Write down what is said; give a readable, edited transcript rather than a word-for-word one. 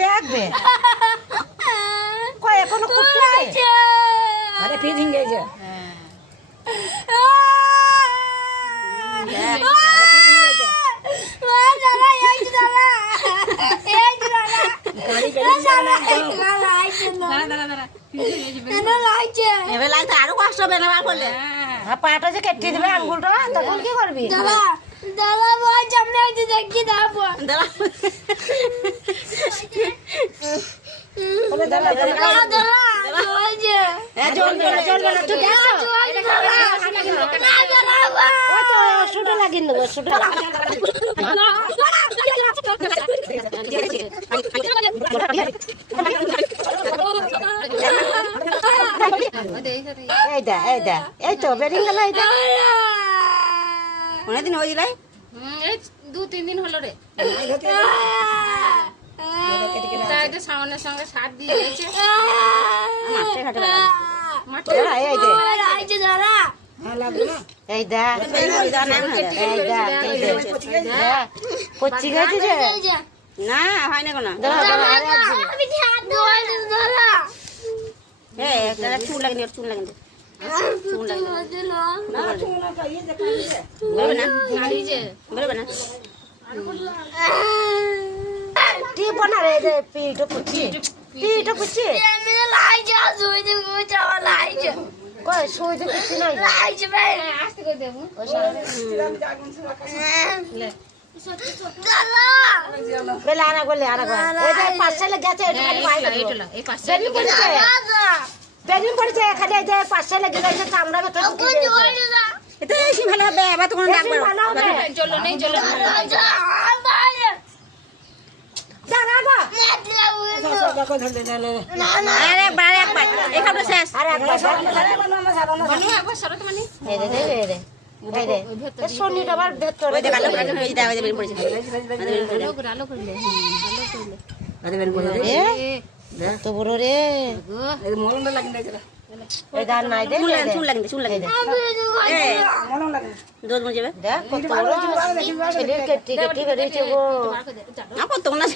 দেখবে কয় এখনো কুটতে আরে ফির হিং গেছে এবার লাগতো আরো কষ্ট হবে না করলে পাটা যে কেটে দিবে আঙ্গুলটা তখন কি করবি ওষুধটা লাগিয়ে নেবো ওষুধটা এই তো বেরিং গেল এইটা অনেকদিন হয়ে যায় এই 2-3 দিন হলো রে তাই তো সামনের সঙ্গে সার দিয়ে দিয়েছে মাঠে ঘাটে এই দেখ পচি গেছে যে না হয় না কোনো চুন লাগেনি চুন লাগেনি বেরোবে না টিপ না রে যে পিটো পুচি কই সুইতে পুচি নাই আস্তে করে দেবো বেলা আনা গলে ওই যে পাঁচশালে গেছে এই পাশে বেরিং পড়েছে এখানে এই যে পাঁচশালে গেছে চামড়া ভেতর এটা বেশি ভালো হবে আবার তখন ডাকবো জলো নেই জলো আরে বারে একবার এখানে শেষ আর একবার একবার সরত মানে শনিটা আবার ভেতর ওই যে ভালো করে হয়ে যায় ওই যে বের পড়েছে আলো করলে আরে বের করে তো বড় রে এই মলমটা লাগিয়ে দেয় এই দান নাই দে চুন লাগিয়ে দে মলম লাগে দোজ মজে যাবে দেখ কত বড় ছেলে কেটে বেরিয়েছে গো না কত না